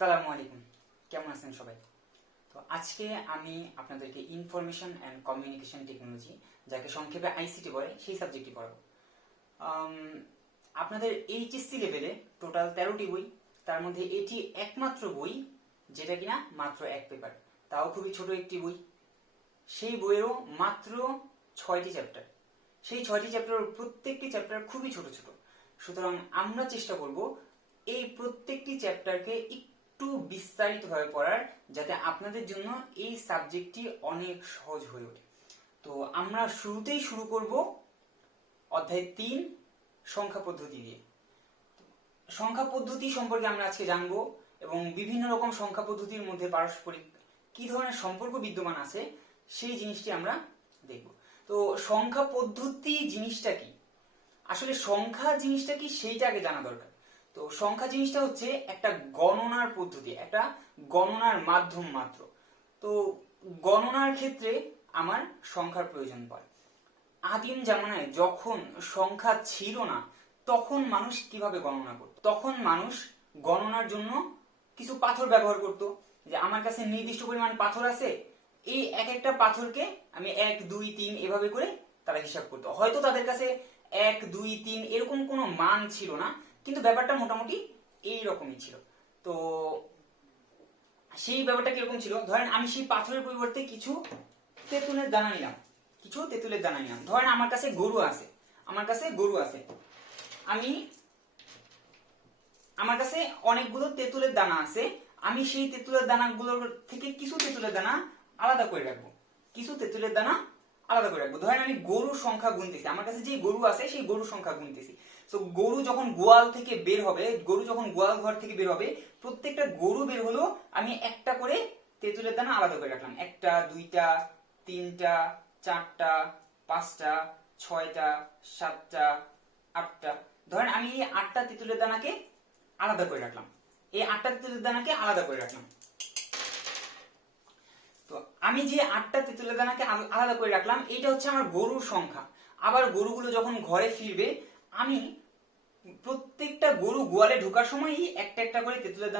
সালামু আলাইকুম, কেমন আছেন সবাই? তো আজকে আমি আপনাদেরকে ইনফরমেশন অ্যান্ড কমিউনিকেশন টেকনোলজি, যাকে সংক্ষেপে আইসিটি বলে, সেই সাবজেক্টটি পড়াবো। আপনাদের এইচএসসি লেভেলে টোটাল 13টি বই, তার মধ্যে এটি একমাত্র বই যেটা কিনা মাত্র এক পেপার, তাও খুবই ছোট একটি বই। সেই বইয়েরও মাত্র 6টি চ্যাপ্টার। সেই 6টি চ্যাপ্টার প্রত্যেকটি চ্যাপ্টার খুবই ছোট ছোট। সুতরাং আমরা চেষ্টা করব এই প্রত্যেকটি চ্যাপ্টারকে একটু বিস্তারিতভাবে পড়ার, যাতে আপনাদের জন্য এই সাবজেক্টটি অনেক সহজ হয়ে ওঠে। তো আমরা শুরুতেই শুরু করব অধ্যায় 3 সংখ্যা পদ্ধতি দিয়ে। সংখ্যা পদ্ধতি সম্পর্কে আমরা আজকে জানবো এবং বিভিন্ন রকম সংখ্যা পদ্ধতির মধ্যে পারস্পরিক কি ধরনের সম্পর্ক বিদ্যমান আছে সেই জিনিসটি আমরা দেখব। তো সংখ্যা পদ্ধতি জিনিসটা কি, আসলে সংখ্যা জিনিসটা কি সেইটা আগে জানা দরকার। তো সংখ্যা জিনিসটা হচ্ছে একটা গণনার পদ্ধতি, একটা গণনার মাধ্যম মাত্র। তো গণনার ক্ষেত্রে আমার সংখ্যার প্রয়োজন পড়ে। আদিম জামানায় যখন সংখ্যা ছিল না, তখন মানুষ কিভাবে গণনা করত? তখন মানুষ গণনার জন্য কিছু পাথর ব্যবহার করত। যে আমার কাছে নির্দিষ্ট পরিমাণ পাথর আছে, এই এক একটা পাথরকে আমি 1 2 3 এভাবে করে তারা হিসাব করতো। হয়তো তাদের কাছে 1 2 3 এরকম কোনো মান ছিল না, কিন্তু ব্যাপারটা মোটামুটি এইরকমই ছিল। তো সেই ব্যাপারটা কিরকম ছিল, ধরেন আমি সেই পাথরের পরিবর্তে কিছু তেঁতুলের দানা নিলাম। ধরেন আমার কাছে গরু আছে, আমার কাছে অনেকগুলো তেঁতুলের দানা আছে। আমি সেই তেঁতুলের দানাগুলোর থেকে কিছু তেঁতুলের দানা আলাদা করে রাখবো। ধরেন আমি গরুর সংখ্যা গুনতেছি, আমার কাছে যে গরু আছে সেই গরুর সংখ্যা গুনতেছি। তো গরু যখন গোয়াল থেকে বের হবে, গোয়াল ঘর থেকে বের হবে, প্রত্যেকটা গরু বের হলো, আমি একটা করে তেঁতুলের দানা আলাদা করে রাখলাম। 1টা 2টা 3টা 4টা 5টা 6টা 7টা 8টা। ধরেন আমি এই 8টা তেঁতুলের দানাকে আলাদা করে রাখলাম। তো আমি যে 8টা তেঁতুলের দানাকে আলাদা করে রাখলাম, এইটা হচ্ছে আমার গরুর সংখ্যা। আবার গরুগুলো যখন ঘরে ফিরবে, আমি প্রত্যেকটা গরু গোয়ালে ঢোকার সময়ই একটা একটা করে তেঁতুলের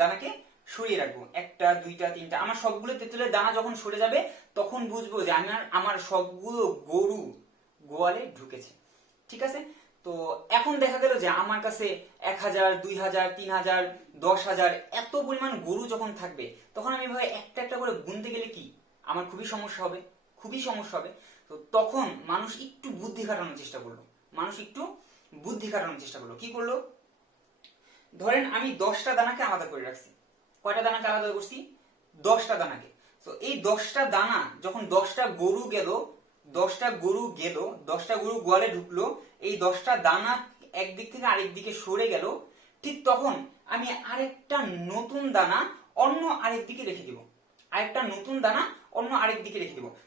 দানাকে সরিয়ে রাখবো। 1টা 2টা 3টা, আমার সবগুলো তেঁতুলের দানা যখন সরে যাবে, তখন বুঝবো যে আমার সবগুলো গরু গোয়ালে ঢুকেছে। ঠিক আছে? তো এখন দেখা গেল যে আমার কাছে 1000 2000 3000 10,000 এত পরিমাণ গরু যখন থাকবে, তখন আমি ভাবে একটা একটা করে গুনতে গেলে কি আমার খুবই সমস্যা হবে। তো তখন মানুষ একটু বুদ্ধি খাটানোর চেষ্টা করলো। কি করলো? ধরেন আমি 10টা দানাকে আলাদা করে রাখছি। কয়টা দানাকে আলাদা করছি? 10টা দানাকে। তো এই 10টা দানা যখন 10টা গরু গেল, 10টা গরু গোয়ালে ঢুকলো, এই 10টা দানা একদিক থেকে আরেক দিকে সরে গেল, ঠিক তখন আমি আরেকটা নতুন দানা অন্য আরেক দিকে রেখে দিব।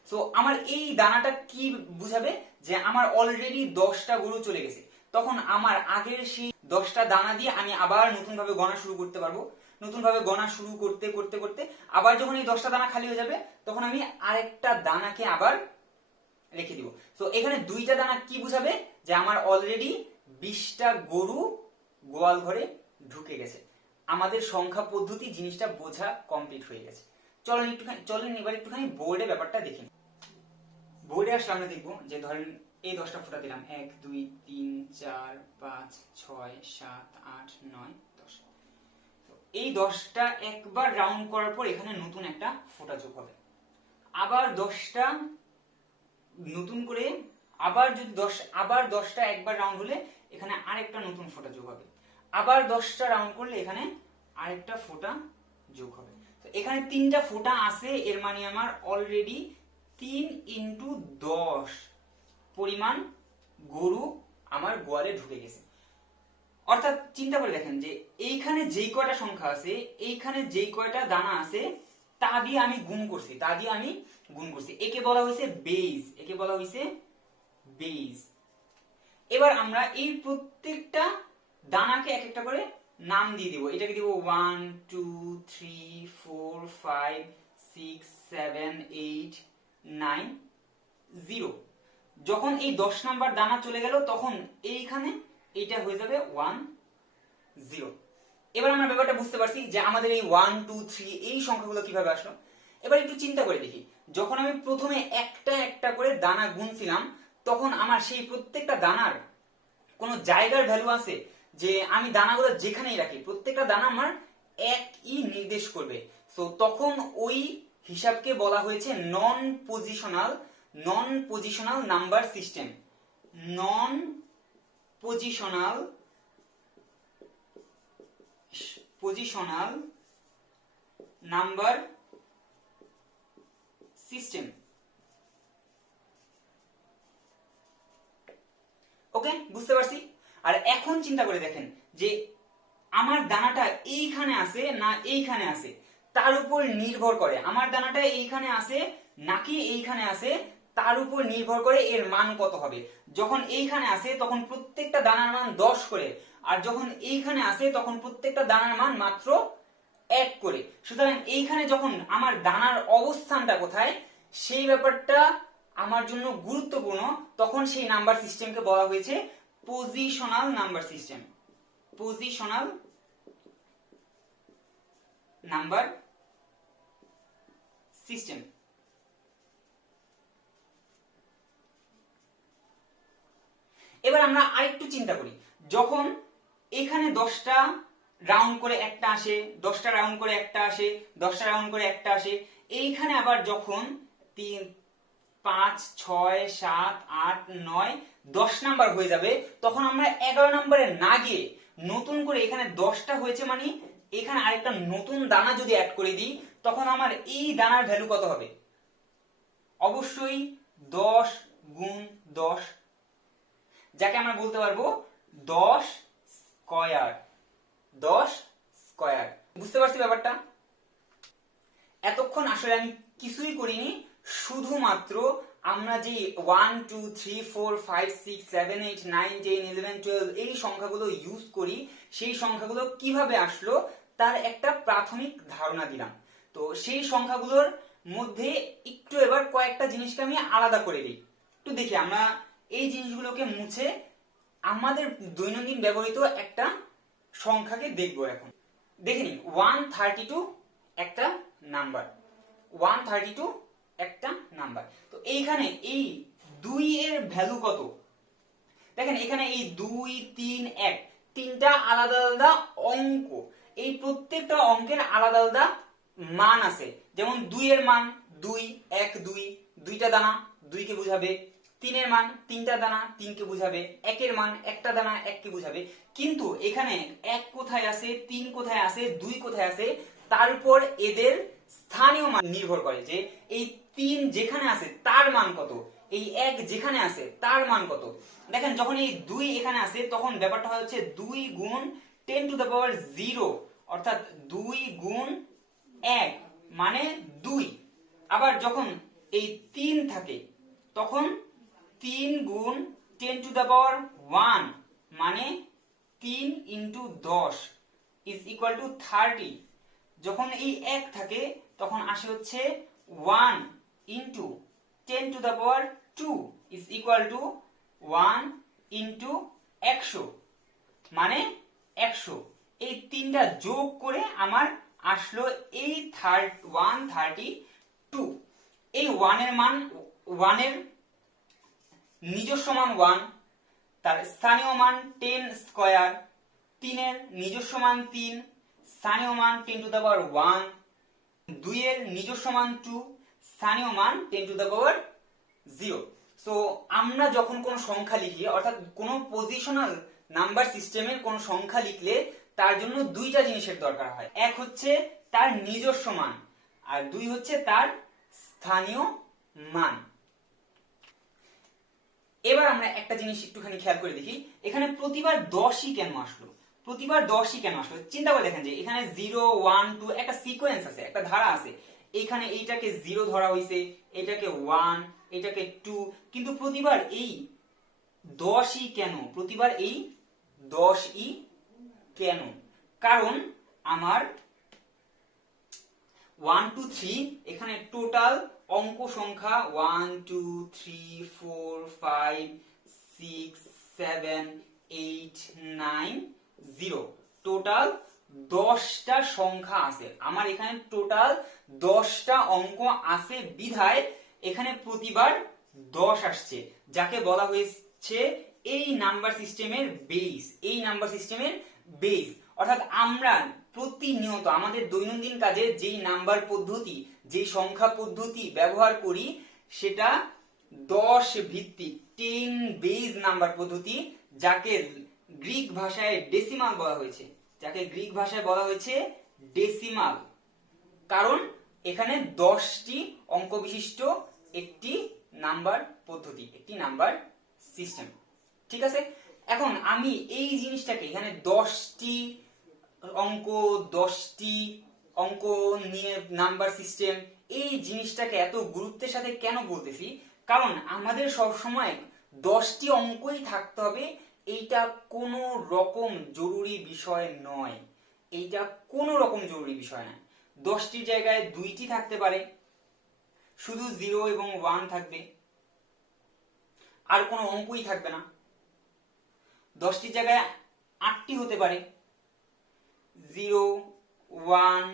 সো আমার এই দানাটা কি বুঝাবে? যে আমার অলরেডি 10টা গরু চলে গেছে। তখন আমার আগের সেই 10টা দানা দিয়ে আমি আবার নতুন ভাবে গণনা শুরু করতে পারবো। গণনা শুরু করতে করতে করতে আবার যখন এই 10টা দানা খালি হয়ে যাবে, তখন আমি আরেকটা দানাকে আবার রেখে দিব। তো এখানে 2টা দানা কি বুঝাবে? যে আমার অলরেডি 20টা গরু গোয়াল ঘরে ঢুকে গেছে। আমাদের সংখ্যা পদ্ধতি জিনিসটা বোঝা কমপ্লিট হয়ে গেছে। চলেন এবার একটুখানি বোর্ডে ব্যাপারটা দেখি। বোর্ডে আসলে আমরা দেখবো যে ধরেন এই 10টা ফোঁটা দিলাম, 1 2 3 4 5 6 7 8 9 10। এই 10টা একবার রাউন্ড করার পর এখানে নতুন একটা ফোঁটা যোগ হবে। আবার 10টা নতুন করে, আবার 10টা একবার রাউন্ড হলে এখানে আরেকটা নতুন ফোঁটা যোগ হবে। আবার 10টা রাউন্ড করলে এখানে আরেকটা ফোঁটা যোগ হবে। তো এখানে 3টা ফোঁটা আছে, এর মানে আমার অলরেডি 3 × 10 পরিমাণ গরু আমার গোয়ালে ঢুকে গেছে। অর্থাৎ চিন্তা করে দেখেন যে এইখানে যেই কয়টা সংখ্যা আছে, এইখানে যেই কয়টা দানা আছে, তা দিয়ে আমি গুণ করছি। একে বলা হয়েছে বেজ। এবার আমরা এই প্রত্যেকটা দানাকে এক একটা করে নাম দিয়ে দিব। এটাকে দিব 1 2 3 4 5 6 7 8 9 0। যখন এই 10 নাম্বার দানা চলে গেল, তখন এইখানে এইটা হয়ে যাবে 1 0। এবার আমরা ব্যাপারটা বুঝতে পারছি যে আমাদের এই 1 2 3 এই সংখ্যাগুলো কিভাবে আসলো। এবার একটু চিন্তা করে দেখি, যখন আমি প্রথমে একটা একটা করে দানা গুনছিলাম তখন আমার সেই প্রত্যেকটা দানার কোনো জায়গার ভ্যালু আছে, যে আমি দানাগুলো যেখানেই রাখি প্রত্যেকটা দানা আমার একই নির্দেশ করবে। সো তখন ওই হিসাবকে বলা হয়েছে non positional number system. Non positional number system. Okay, বুঝতে পারছি। আর এখন চিন্তা করে দেখেন যে আমার দানাটা এইখানে আছে না এইখানে আছে, তার উপর নির্ভর করে আমার দানাটা এইখানে আছে নাকি এইখানে আছে, তার উপর নির্ভর করে এর মান কত হবে। যখন এইখানে আছে তখন প্রত্যেকটা দানার মান 10 করে, আর যখন এইখানে আছে তখন প্রত্যেকটা দানার মান মাত্র 1 করে। সুতরাং এইখানে যখন আমার দানার অবস্থানটা কোথায় সেই ব্যাপারটা আমার জন্য গুরুত্বপূর্ণ, তখন সেই নাম্বার সিস্টেমকে বলা হয়েছে positional number system. Positional number system. এবার আমরা আরেকটু চিন্তা করি, যখন এখানে 10টা রাউন্ড করে একটা আসে, 10টা রাউন্ড করে একটা আসে, 10টা রাউন্ড করে একটা আসে, এইখানে আবার যখন 3 5 6 7 8 9 10 নাম্বার হয়ে যাবে, তখন আমরা 11 নাম্বারে না গিয়ে নতুন করে এখানে 10টা হয়েছে মানে এখানে আরেকটা নতুন দানা যদি অ্যাড করে দিই, তখন আমার এই দানার ভ্যালু কত হবে? অবশ্যই 10 গুণ 10, যাকে আমরা বলতে পারবো 10 স্কয়ার। 10 স্কয়ার। বুঝতে পারছি ব্যাপারটা? এতক্ষণ আসলে আমি কিছুই করিনি, শুধুমাত্র আমরা যে 1 2 3 4 5 6 7 8 9 10 11 12 এই সংখ্যাগুলো ইউজ করি, সেই সংখ্যাগুলো কিভাবে আসলো তার একটা প্রাথমিক ধারণা দিলাম। তো সেই সংখ্যাগুলোর মধ্যে একটু এবার কয়েকটা জিনিসকে আমি আলাদা করে দিই। একটু দেখি আমরা এই জিনিসগুলোকে মুছে আমাদের দৈনন্দিন ব্যবহৃত একটা সংখ্যাকে দেখব। এখন দেখে নিন, 132 একটা নাম্বার। 132 একটা নাম্বার। তো এইখানে এই 2 এর ভ্যালু কত? দেখেন এখানে এই 2 3 1 তিনটা আলাদা আলাদা অঙ্ক, এই প্রত্যেকটা অঙ্কের আলাদা আলাদা মান আছে। যেমন 2 এর মান 2 1 2 দুইটা দানা 2 কে বোঝাবে, 3 এর মান 3টা দানা 3 কে বোঝাবে, 1 এর মান একটা দানা 1 কে বোঝাবে। কিন্তু এখানে 1 কোথায় আছে, 3 কোথায় আছে, 2 কোথায় আছে, তার উপর এদের স্থানীয় মান নির্ভর করে, যে এই 3 যেখানে আছে তার মান কত, এই 1 যেখানে আছে তার মান কত। দেখেন যখন এই 2 এখানে আছে তখন ব্যাপারটা হচ্ছে 2 গুণ 10 টু দ্য পাওয়ার 0, অর্থাৎ 2 গুণ 1 মানে 2। আবার যখন এই 3 থাকে তখন 3 গুণ 10 টু দ্য পাওয়ার 1 মানে 3 ইন্টু 10 ইজ ইকুয়াল টু 30। যখন এই 1 থাকে তখন আসে হচ্ছে 1 into 10 two the power 2 is equal to 1 into 100 মানে 100। এই তিনটা যোগ করে আমার আসলো এই 132। এই 1 এর মান, 1 এর নিজস্ব মান 1, তার স্থানীয় মান 10 স্কয়ার, 3 এর নিজস্ব মান 3, স্থানীয় মান 10 টু দ্য পাওয়ার 1, 2 এর নিজস্ব মান 2, স্থানীয় মান 10 টু দ্য পাওয়ার 0। সো আমরা যখন কোন সংখ্যা লিখি, অর্থাৎ কোন পজিশনাল নাম্বার সিস্টেমের কোন সংখ্যা লিখলে তার জন্য দুইটা জিনিসের দরকার হয়। এক হচ্ছে তার নিজস্ব মান, আর 2 হচ্ছে তার স্থানীয় মান। এবার আমরা একটা জিনিস একটুখানি খেয়াল করে দেখি, এখানে প্রতিবার 10ই কেন আসলো? প্রতিবার 10ই কেন আসলো? চিন্তা করে দেখেন যে এখানে 0 1 2 একটা সিকোয়েন্স আছে, একটা ধারা আছে। এখানে এইটাকে 0 ধরা হয়েছে, এটাকে 1, এটাকে 2, কিন্তু প্রতিবার এই 10ই কেন? প্রতিবার এই 10ই কেন? কারণ আমার 1 2 3 এখানে টোটাল অঙ্ক সংখ্যা 1 2 3 4 5 6 7 8 9 0, টোটাল 10টা সংখ্যা আছে, আমার এখানে টোটাল 10টা অঙ্ক আছে বিধায় এখানে প্রতিবার 10 আসছে, যাকে বলা হয়েছে এই নাম্বার সিস্টেমের বেস, এই নাম্বার সিস্টেমের বেস। অর্থাৎ আমরা প্রতিনিয়ত আমাদের দৈনন্দিন কাজে যেই নাম্বার পদ্ধতি, যেই সংখ্যা পদ্ধতি ব্যবহার করি সেটা 10 ভিত্তিক 10 বেস নাম্বার পদ্ধতি, যাকে গ্রিক ভাষায় ডেসিমাল বলা হয়েছে, যাকে গ্রিক ভাষায় বলা হয়েছে ডেসিমাল। কারণ এখানে 10টি অঙ্ক বিশিষ্ট একটি নাম্বার পদ্ধতি, একটি নাম্বার সিস্টেম। ঠিক আছে, এখন আমি এই জিনিসটাকে এখানে 10টি অঙ্ক, 10টি অঙ্ক নিয়ে নাম্বার সিস্টেম, এই জিনিসটাকে এত গুরুত্বের সাথে কেন বলতেছি, কারণ আমাদের সব সময় 10টি অঙ্কই থাকতে হবে এইটা কোনো রকম জরুরি বিষয় নয়, এইটা কোনো রকম জরুরি বিষয় নয়। 10টির জায়গায় 2টি থাকতে পারে, শুধু 0 এবং 1 থাকবে, আর কোনো অঙ্কই থাকবে না। 10টির জায়গায় 8টি হতে পারে, 0 1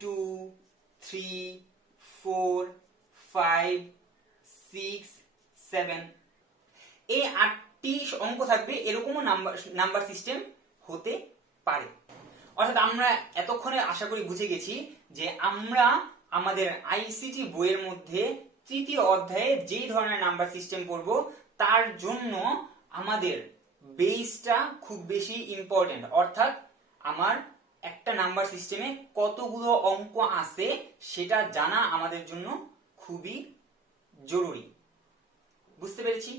2 3 4 5 6 7, এই 8টি অঙ্ক থাকবে, এরকমও নাম্বার সিস্টেম হতে পারে। অর্থাৎ আমরা এতক্ষণে আশা করি বুঝে গেছি যে আমরা আমাদের আইসিটি বইয়ের মধ্যে তৃতীয় অধ্যায়ে যেই ধরনের নাম্বার সিস্টেম পড়ব তার জন্য আমাদের বেসটা খুব বেশি ইম্পর্টেন্ট। অর্থাৎ আমার একটা নাম্বার সিস্টেমে কতগুলো অঙ্ক আছে সেটা জানা আমাদের জন্য খুবই জরুরি। বুঝতে পেরেছি?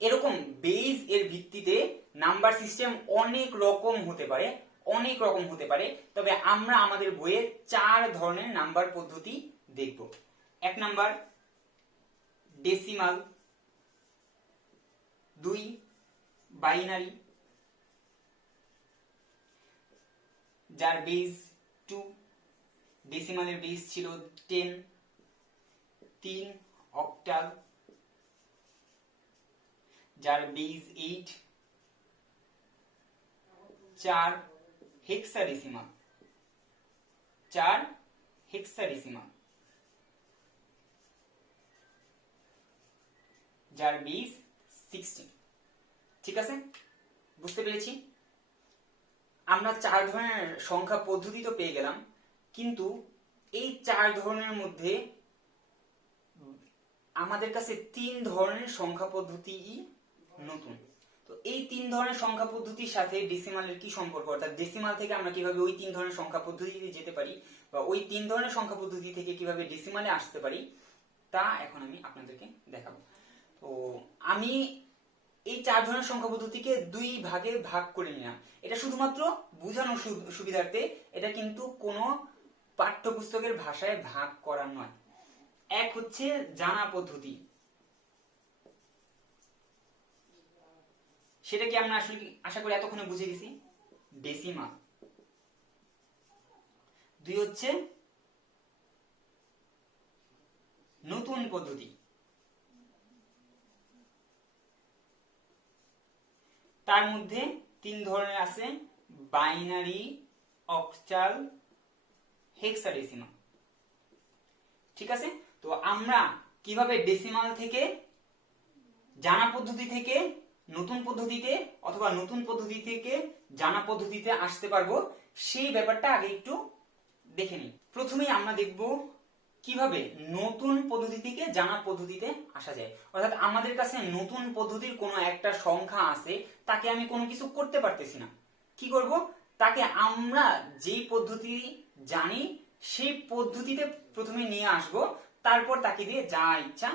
এরকম বেস এর ভিত্তিতে নাম্বার সিস্টেম অনেক রকম হতে পারে, অনেক রকম হতে পারে, তবে আমরা আমাদের বইয়ে 4 ধরনের নাম্বার পদ্ধতি দেখব। 1 নাম্বার ডেসিমাল, 2 বাইনারি যার বেস 2, ডেসিমালের বেস ছিল 10, 3 অক্টাল যার বেস 8, 4 হেক্সাডেসিমাল, 4 হেক্সাডেসিমাল যার বেস 16। ঠিক আছে, বুঝতে পেরেছি? আমরা 4 ধরনের সংখ্যা পদ্ধতি তো পেয়ে গেলাম, কিন্তু এই 4 ধরনের মধ্যে আমাদের কাছে 3 ধরনের সংখ্যা পদ্ধতি নতুন। তো এই 3 ধরনের সংখ্যা পদ্ধতির সাথে ডেসিমালের কি সম্পর্ক, অর্থাৎ ডেসিমাল থেকে আমরা কিভাবে ওই 3 ধরনের সংখ্যা পদ্ধতিতে যেতে পারি, বা ওই 3 ধরনের সংখ্যা পদ্ধতি থেকে কিভাবে ডেসিমালে আসতে পারি, তা এখন আমি আপনাদেরকে দেখাবো। তো আমি এই 4 ধরনের সংখ্যা পদ্ধতিকে 2 ভাগে ভাগ করে নিলাম, এটা শুধুমাত্র বোঝানোর সুবিধার্থে, এটা কিন্তু কোনো পাঠ্যপুস্তকের ভাষায় ভাগ করা নয়। এক হচ্ছে জানা পদ্ধতি, সেটা কি আমরা আসলে আশা করি এতক্ষণে বুঝে গেছি, ডেসিমাল। 2 হচ্ছে নতুন পদ্ধতি, তার মধ্যে 3 ধরনের আছে, বাইনারি, অক্টাল, হেক্সাডেসিমাল। ঠিক আছে, তো আমরা কিভাবে ডেসিমাল থেকে জানা পদ্ধতি থেকে নতুন পদ্ধতিতে অথবা নতুন পদ্ধতি থেকে জানা পদ্ধতিতে আসতে পারবো সেই ব্যাপারটা আগে একটু দেখে নিই। প্রথমেই আমরা দেখব কিভাবে নতুন পদ্ধতি থেকে জানা পদ্ধতিতে আসা যায়। অর্থাৎ আমাদের কাছে নতুন পদ্ধতির কোনো একটা সংখ্যা আছে, তাকে আমি কোনো কিছু করতে পারতেছি না, কি করব, তাকে আমরা যেই পদ্ধতি জানি সেই পদ্ধতিতে প্রথমে নিয়ে আসব, তারপর তাকে দিয়ে যা ইচ্ছা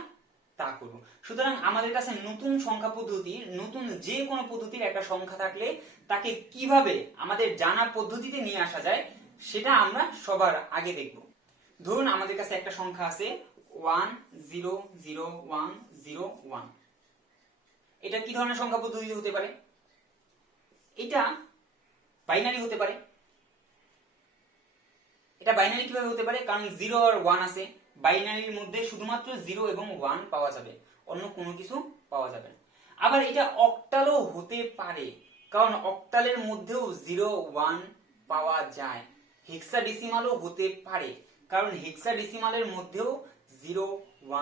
তা করব। সুতরাং আমাদের কাছে নতুন সংখ্যা পদ্ধতির, নতুন যে কোনো পদ্ধতির একটা সংখ্যা থাকলে তাকে কিভাবে আমাদের জানা পদ্ধতিতে নিয়ে আসা যায় সেটা আমরা সবার আগে দেখব। ধরুন আমাদের কাছে একটা সংখ্যা আছে 100101, এটা কি ধরনের সংখ্যা পদ্ধতি হতে পারে? এটা বাইনারি হতে পারে। এটা বাইনারি কিভাবে হতে পারে? কারণ 0 আর 1 আছে, বাইনারির মধ্যে শুধুমাত্র 0 এবং 1 পাওয়া যাবে, অন্য কোনো কিছু পাওয়া যাবে না। আবার এটা অক্টালও হতে পারে, কারণ অক্টালের মধ্যেও 0 1 পাওয়া যায়। হেক্সাডেসিমালও হতে পারে, কারণ হেক্সাডেসিমালের মধ্যেও 0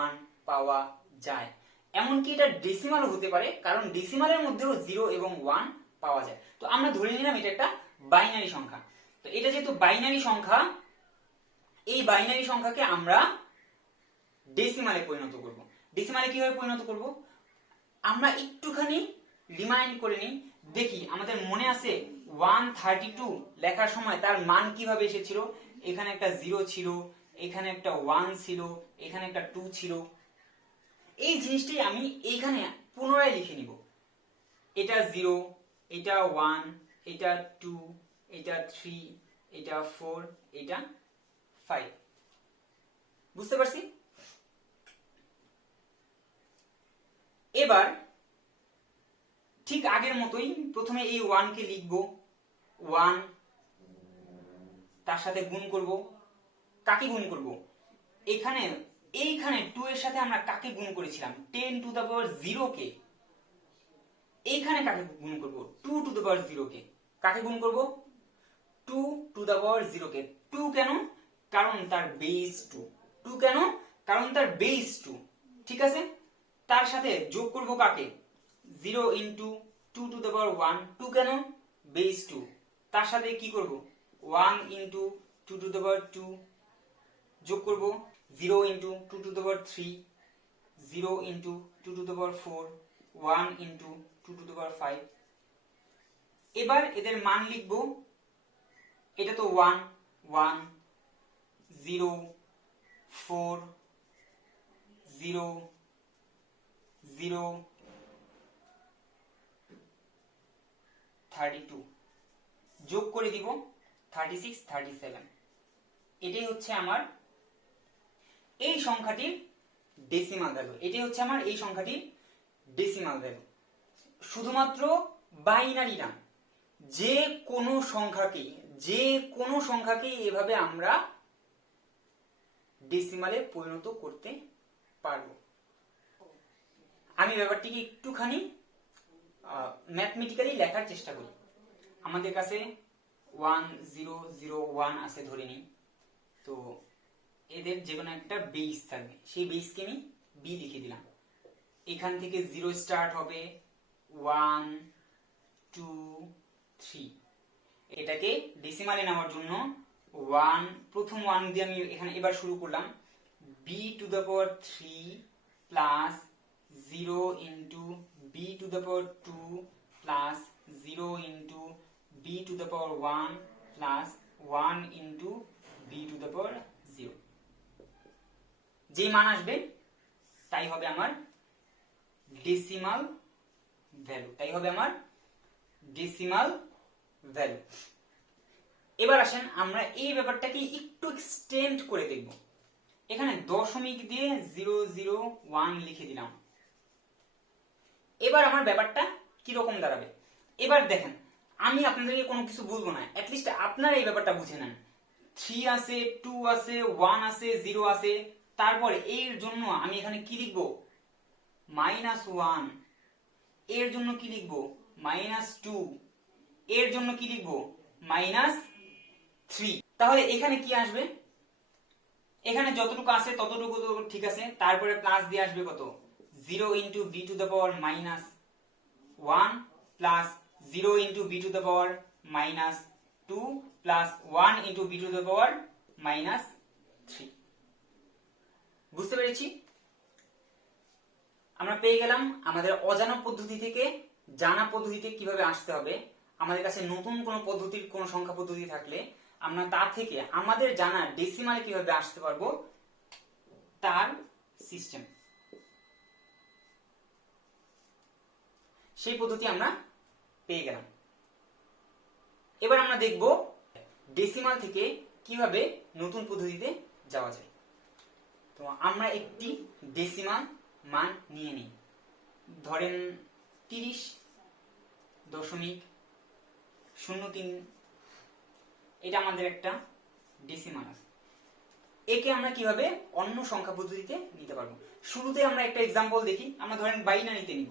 1 পাওয়া যায়। এমনকি এটা ডেসিমালও হতে পারে, কারণ ডেসিমালের মধ্যেও 0 এবং 1 পাওয়া যায়। তো আমরা ধরে নিলাম এটা একটা বাইনারি সংখ্যা। তো এটা যেহেতু বাইনারি সংখ্যা, এই বাইনারি সংখ্যাকে আমরা ডেসিমালে পরিণত করব। ডেসিমালে কিভাবে পরিণত করব আমরা একটুখানি রিমাইন্ড করে নিই। দেখি আমাদের মনে আছে 132 লেখার সময় তার মান কিভাবে এসেছিল। এখানে একটা 0 ছিল, এখানে একটা 1 ছিল, এখানে একটা 2 ছিল। এই জিনিসটি আমি এইখানে পুনরায় লিখে নিব। এটা 0, এটা 1, এটা 2, এটা 3, এটা 4, এটা 5। বুঝতে পারছি? এবার ঠিক আগের মতোই প্রথমে এই 1 কে লিখব, 1 তার সাথে গুণ করব। কাকে গুণ করব? এইখানে 2 এর সাথে আমরা কাকে গুণ করেছিলাম? 10 টু দ্য পাওয়ার 0 কে। এইখানে কাকে গুণ করব? 2 টু দ্য পাওয়ার 0 কে। কাকে গুণ করব? 2 টু দ্য পাওয়ার 0 কে। 2 কেন? কারণ তার বেস 2। 2 কেন? কারণ তার বেস 2। ঠিক আছে, তার সাথে যোগ করব কাকে? 0 ইন্টু 2 টু দ্য পাওয়ার 1। 2 কেন? বেস 2। তার সাথে কি করব? 1 ইন্টু 2 টু দ্য পাওয়ার 2 যোগ করব 0 into 2 two the power 3, 0 into 2 two the power 4, 1 into 2 two the পাওয়ার 5। এবার এদের মান লিখব। এটা তো 1 1 0 4 0 0 32 যোগ করে দিব 36 37। এটাই হচ্ছে আমার এই সংখ্যাটির ডেসিমাল ভ্যালু। এটাই হচ্ছে আমার এই সংখ্যাটির ডেসিমাল ভ্যালু। শুধুমাত্র বাইনারি না, যে কোনো সংখ্যাকে এভাবে আমরা ডেসিমালে পরিণত করতে পারবো। আমি ব্যাপারটিকে একটুখানি ম্যাথমেটিক্যালি লেখার চেষ্টা করি। আমাদের কাছে 1 0 0 1 আছে ধরে নিই। তো এদের যে কোনো একটা বেস থাকবে, সেই বেসকে আমি বি লিখে দিলাম। এখান থেকে 0 স্টার্ট হবে, 1 2 3। এটাকে ডেসিমালে নেওয়ার জন্য 1 প্রথম 1 দিয়ে আমি এখানে এবার শুরু করলাম। b two the power 3 plus 0 into b two the power 2 plus 0 into b two the power 1 plus 1 into b two the পাওয়ার 0। যে মান আসবে তাই হবে আমার ডেসিমাল ভ্যালু। এবার আসেন আমরা এই ব্যাপারটাকে একটু এক্সটেন্ড করে দেখব। এখানে দশমিক দিয়ে 001 লিখে দিলাম। এবার আমার ব্যাপারটা কিরকম দাঁড়াবে? এবার দেখেন, আমি আপনাদেরকে কোনো কিছু বলবো না, অ্যাটলিস্ট আপনারা এই ব্যাপারটা বুঝে নেন। 3 আছে, 2 আছে, 1 আছে, 0 আছে, তারপরে এর জন্য আমি এখানে কি লিখবো? -1। এর জন্য কি লিখবো? -2। এর জন্য কি লিখবো? -3। তাহলে এখানে কি আসবে? এখানে যতটুকু আছে ততটুকু তো ঠিক আছে, তারপরে প্লাস দিয়ে আসবে কত? 0 into B to the power -1 plus 0 into B to the power -2 plus 1 into B to the power -3। বুঝতে পেরেছি? আমরা পেয়ে গেলাম আমাদের অজানা পদ্ধতি থেকে জানা পদ্ধতিতে কিভাবে আসতে হবে। আমাদের কাছে নতুন কোনো পদ্ধতির কোনো সংখ্যা পদ্ধতি থাকলে আমরা তা থেকে আমাদের জানা ডেসিমালে কিভাবে আসতে পারবো তার সিস্টেম, সেই পদ্ধতি আমরা পেয়ে গেলাম। এবার আমরা দেখব ডেসিমাল থেকে কিভাবে নতুন পদ্ধতিতে যাওয়া যায়। তো আমরা একটি ডেসিমাল মান নিয়ে নিই। ধরেন 30.03। এটা আমাদের একটা ডেসিমাল আছে। একে আমরা কিভাবে অন্য সংখ্যা পদ্ধতিতে নিতে পারবো? শুরুতে আমরা একটা এক্সাম্পল দেখি। আমরা ধরেন বাইনারিতে নিব,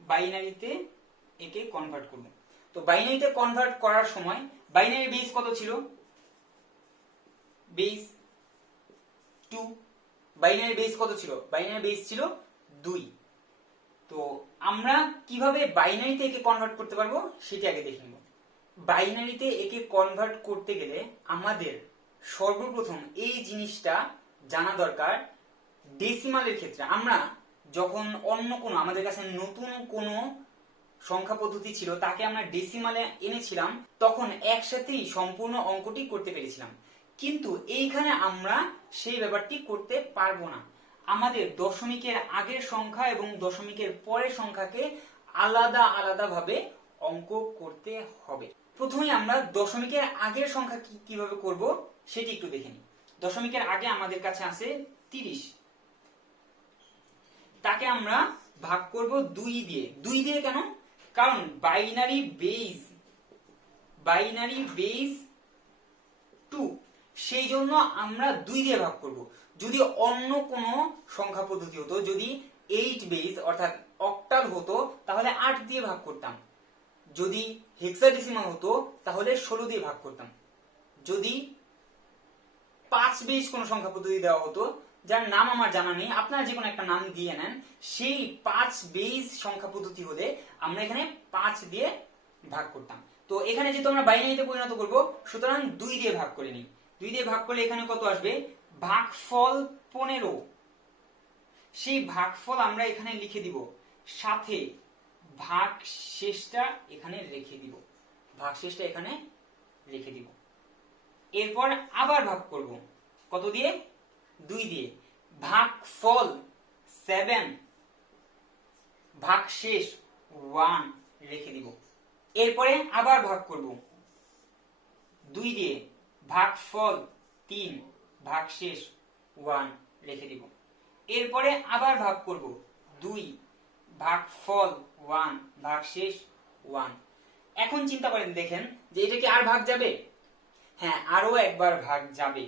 বাইনারিতে একে কনভার্ট করব। তো বাইনারিতে কনভার্ট করার সময় বাইনারি বেস কত ছিল? বেস 2। বাইনারি বেস কত ছিল? বাইনারি বেস ছিল 2। তো আমরা কিভাবে বাইনারিতে একে কনভার্ট করতে পারবো সেটা আগে দেখে নেব। বাইনারিতে একে কনভার্ট করতে গেলে আমাদের সর্বপ্রথম এই জিনিসটা জানা দরকার, ডেসিমালের ক্ষেত্রে আমরা যখন অন্য কোনো আমাদের কাছে নতুন কোনো সংখ্যা পদ্ধতি ছিল তাকে আমরা ডেসিমালে এনেছিলাম, তখন একসাথেই সম্পূর্ণ অঙ্কটি করতে পেরেছিলাম। কিন্তু এইখানে আমরা সেই ব্যাপারটি করতে পারবো না। আমাদের দশমিকের আগের সংখ্যা এবং দশমিকের পরের সংখ্যাকে আলাদা আলাদা ভাবে অঙ্ক করতে হবে। প্রথমে আমরা দশমিকের আগের সংখ্যা কিভাবে করব সেটি একটু দেখে নিই। দশমিকের আগে আমাদের কাছে আছে 30, তাকে আমরা ভাগ করব 2 দিয়ে। 2 দিয়ে কেন? কারণ বাইনারি বেস 2, সেই জন্য আমরা 2 দিয়ে ভাগ করব। যদি অন্য কোনো সংখ্যা পদ্ধতি হতো, যদি 8 বেস অর্থাৎ অক্টাল হতো তাহলে 8 দিয়ে ভাগ করতাম। যদি হেক্সাডেসিমাল হতো তাহলে 16 দিয়ে ভাগ করতাম। যদি 5 বেস কোনো সংখ্যা পদ্ধতি দেওয়া হতো, যার নাম আমার জানা নেই, আপনারা যে কোনো একটা নাম দিয়ে নেন, সেই 5 বেস সংখ্যা পদ্ধতি হলে আমরা এখানে 5 দিয়ে ভাগ করতাম। তো এখানে যেহেতু আমরা বাইনারিতে পরিণত করব, সুতরাং 2 দিয়ে ভাগ করে নিই। 2 দিয়ে ভাগ করলে এখানে কত আসবে? ভাগফল 15। সেই ভাগফল আমরা এখানে লিখে দিব, সাথে ভাগ শেষটা এখানে রেখে দিব। এরপর আবার ভাগ করব কত দিয়ে? 2 দিয়ে। ভাগফল 7, ভাগশেষ 1 রেখে দিব। এরপরে আবার ভাগ করব 2 দিয়ে। ভাগফল 3, ভাগশেষ 1 রেখে দিব। এরপরে আবার ভাগ করব 2, ভাগফল 1, ভাগশেষ 1। এখন চিন্তা করেন, দেখেন যে এটা কি আর ভাগ যাবে? হ্যাঁ, আরো একবার ভাগ যাবে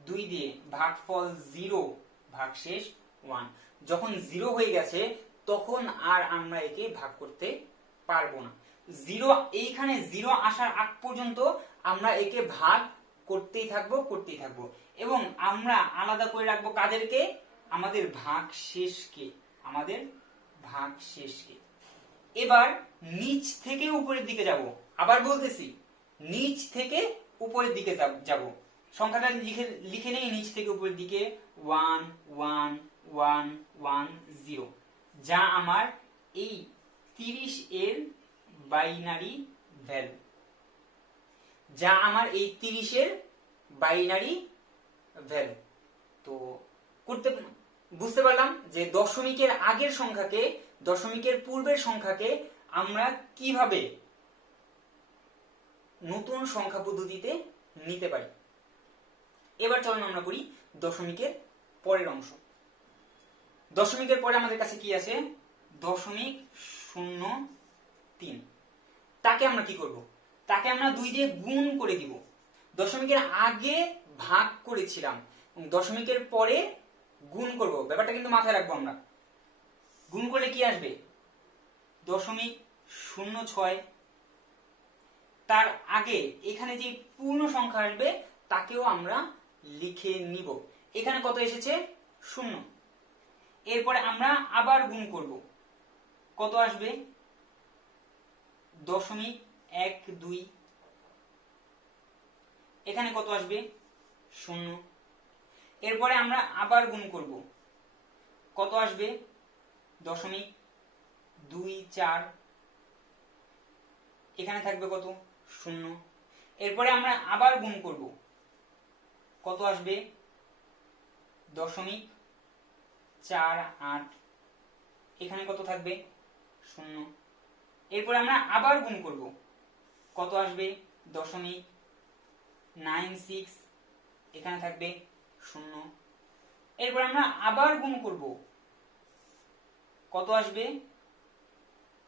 2 দিয়ে। ভাগফল 0, ভাগশেষ 1। যখন 0 হয়ে গেছে তখন আর আমরা একে ভাগ করতে পারবো না। 0 এইখানে 0 আসার আগ পর্যন্ত আমরা একে ভাগ করতেই থাকবো এবং আমরা আলাদা করে রাখবো কাদেরকে? আমাদের ভাগশেষকে। এবার নিচ থেকে উপরের দিকে যাব। আবার বলতেছি, নিচ থেকে উপরের দিকে যাব। সংখ্যাটা লিখে নেই নিচ থেকে উপরের দিকে, 1 1 1 1 0, যা আমার এই 30 এর বাইনারি ভ্যালু। তো বুঝতে পারলাম যে দশমিকের আগের সংখ্যাকে, দশমিকের পূর্বের সংখ্যাকে আমরা কিভাবে নতুন সংখ্যা পদ্ধতিতে নিতে পারি। এবার চলুন আমরা করি দশমিকের পরের অংশ। দশমিকের পরে আমাদের কাছে কি আছে? 0.03। তাকে আমরা কি করব? তাকে আমরা 2 দিয়ে গুণ করে দিব। দশমিকের আগে ভাগ করেছিলাম, দশমিকের পরে গুণ করব। ব্যাপারটা কিন্তু মাথায় রাখবো আমরা। গুণ করলে কি আসবে? 0.06। তার আগে এখানে যে পূর্ণ সংখ্যা আসবে তাকেও আমরা লিখে নিব। এখানে কত এসেছে? 0। এরপরে আমরা আবার গুণ করব। কত আসবে? 0.12। এখানে কত আসবে? 0। এরপরে আমরা আবার গুণ করব। কত আসবে? 0.24। এখানে থাকবে কত? 0। এরপরে আমরা আবার গুণ করব। কত আসবে? 0.48। এখানে কত থাকবে? 0। এরপরে আমরা আবার গুণ করব। কত আসবে? 0.96। এখানে থাকবে 0। এরপর আমরা আবার গুণ করব। কত আসবে?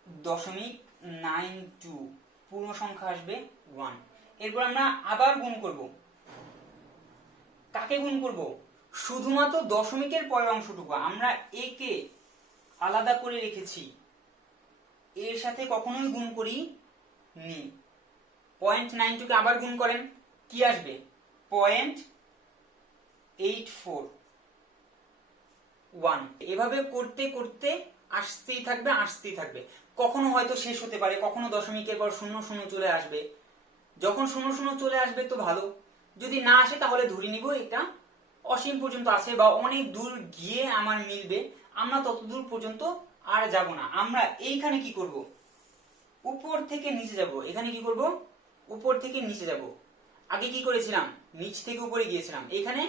0.92। পূর্ণ সংখ্যা আসবে 1। এরপর আমরা আবার গুণ করব। কাকে গুণ করব? শুধুমাত্র দশমিকের পরের অংশটুকু। আমরা একে আলাদা করে রেখেছি, এর সাথে কখনোই গুণ করি নি। 0.92 কে আবার গুণ করেন, কি আসবে? 0.841। এভাবে করতে করতে আসতেই থাকবে। কখনো হয়তো শেষ হতে পারে, কখনো দশমিকের পর 00 চলে আসবে। যখন 00 চলে আসবে তো ভালো, যদি না আসে তাহলে ধরে নিব এটা অসীম পর্যন্ত আছে বা অনেক দূর গিয়ে আমার মিলবে। আমরা তত দূর পর্যন্ত আর যাব না। আমরা এইখানে কি করব? উপর থেকে নিচে যাব। এখানে কি করব? উপর থেকে নিচে যাব। আগে কি করেছিলাম? নিচ থেকে উপরে গিয়েছিলাম, এখানে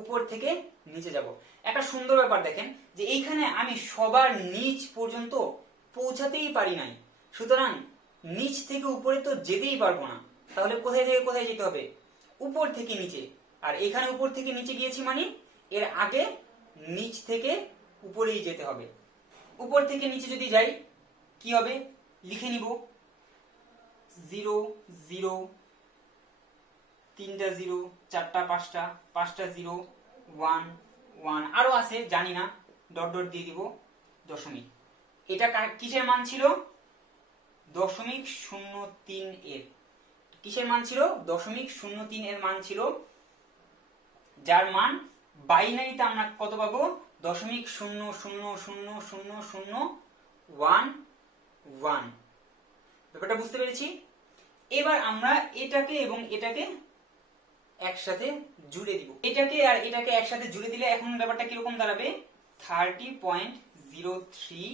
উপর থেকে নিচে যাব। একটা সুন্দর ব্যাপার দেখেন যে এইখানে আমি সবার নিচ পর্যন্ত পৌঁছাতেই পারি নাই, সুতরাং নিচ থেকে উপরে তো যেতেই পারবো না। তাহলে কোথায় থেকে কোথায় যেতে হবে? উপর থেকে নিচে। আর এখানে উপর থেকে নিচে গিয়েছি মানে এর আগে নিচ থেকে উপরেই যেতে হবে। উপর থেকে নিচে যদি যাই কি হবে? লিখে নিব 0 0, 3টা 0, 4টা 5টা, 5টা 0, 1 1, আরো আছে জানি না, ডট ডট দিয়ে দিব দশমিক। এটা কিসের মান ছিল? 0.03 এর। কিসের মান ছিল? 0.03 এর মান ছিল, যার মান বাইনারিতে আমরা কত পাবো? 0.000001 ব্যাপারটা বুঝতে পেরেছি। এবার আমরা এটাকে এবং এটাকে একসাথে জুড়ে দিব। এটাকে আর এটাকে একসাথে জুড়ে দিলে এখন ব্যাপারটা কিরকম দাঁড়াবে? 30.03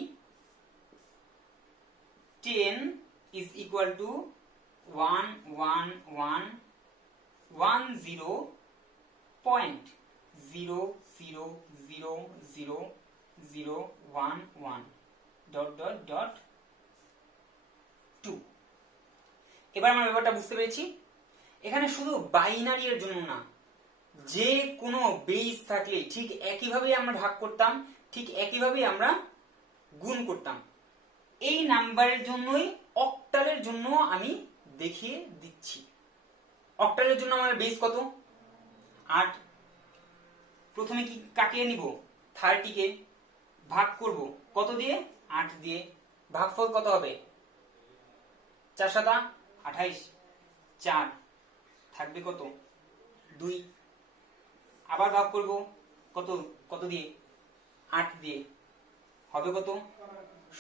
10 is equal to 111.0000011 dot dot dot 2। এবার আমরা ব্যাপারটা বুঝতে পেরেছি। এখানে শুধু বাইনারি এর জন্য না, যে কোনো বেস থাকলে ঠিক একইভাবেই আমরা ভাগ করতাম, ঠিক একইভাবেই আমরা গুণ করতাম। এই নাম্বারের জন্যই অক্টালের জন্য আমি দেখিয়ে দিচ্ছি। অক্টালের জন্য আমার বেস কত? 8। প্রথমে কি কাকে নিব? 30 কে ভাগ করব কত দিয়ে? 8 দিয়ে। ভাগফল কত হবে? 4 7 28, 4 থাকবে কত? 2। আবার ভাগ করব কত কত দিয়ে? 8 দিয়ে। হবে কত?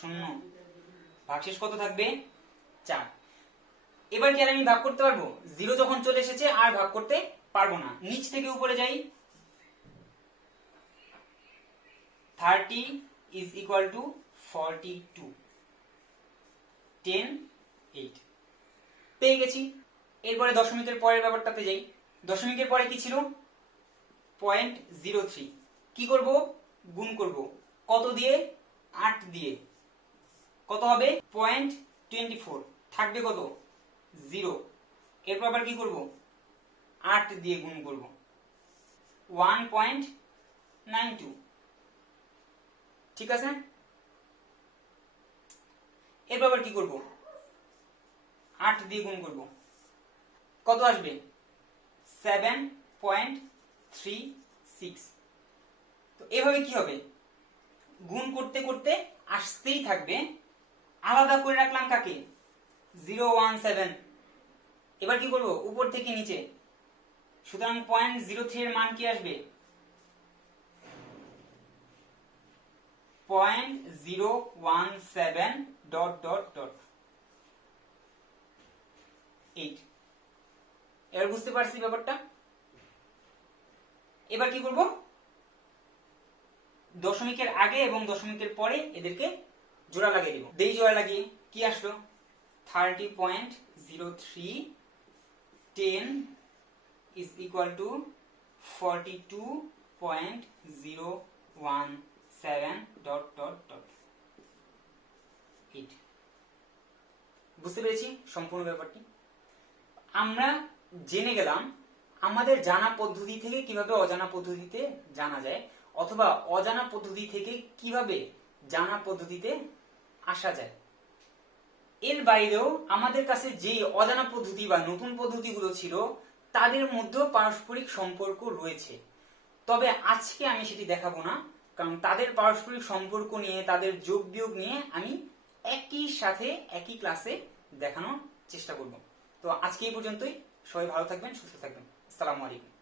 0। ভাগশেষ কত থাকবে? 4। এবার কি আর আমি ভাগ করতে পারবো? 0 যখন চলে এসেছে আর ভাগ করতে পারবো না। নিচ থেকে উপরে যাই, 30 is equal to 42, 10 8 পেয়ে গেছি। এরপরে দশমিকের পরের ব্যাপারটাতে যাই। দশমিকের পরে কি ছিল? 0.03। কি করব? গুণ করব কত দিয়ে? 8 দিয়ে। কত হবে? 0.24। থাকবে কত? 0। এরপর আবার কি করব? 8 দিয়ে গুণ করব 1.92। ঠিক আছে। এরপর আবার কি করব? 8 দিয়ে গুণ করব, কত আসবে? 7.36। তো এভাবে কি হবে? গুণ করতে করতে আসতেই থাকবে। আলাদা করে রাখলাম কাকে? 017। এবার কি করব? উপর থেকে নিচে। সুতরাং 0.03 এর মান কি আসবে? 0.017 ডট ডট ডট 8। এবার বুঝতে পারছি ব্যাপারটা। এবার কি করব? দশমিকের আগে এবং দশমিকের পরে এদেরকে জোড়া লাগিয়ে দিব। দেই জোড়া লাগিয়ে কি আসলো? 30.03 10 is equal to 42.017 dot dot dot 8। বুঝতে পেরেছি সম্পূর্ণ ব্যাপারটি। আমরা জেনে গেলাম আমাদের জানা পদ্ধতি থেকে কিভাবে অজানা পদ্ধতিতে জানা যায়, অথবা অজানা পদ্ধতি থেকে কিভাবে জানা পদ্ধতিতে আসা যায়। এর বাইরেও আমাদের কাছে যে অজানা পদ্ধতি বা নতুন পদ্ধতিগুলো ছিল তাদের মধ্যেও পারস্পরিক সম্পর্ক রয়েছে। তবে আজকে আমি সেটি দেখাবো না, কারণ তাদের পারস্পরিক সম্পর্ক নিয়ে, তাদের যোগ বিয়োগ নিয়ে আমি একই সাথে একই ক্লাসে দেখানোর চেষ্টা করব। তো আজকে এই পর্যন্তই। সবাই ভালো থাকবেন, সুস্থ থাকবেন। আসসালামু আলাইকুম।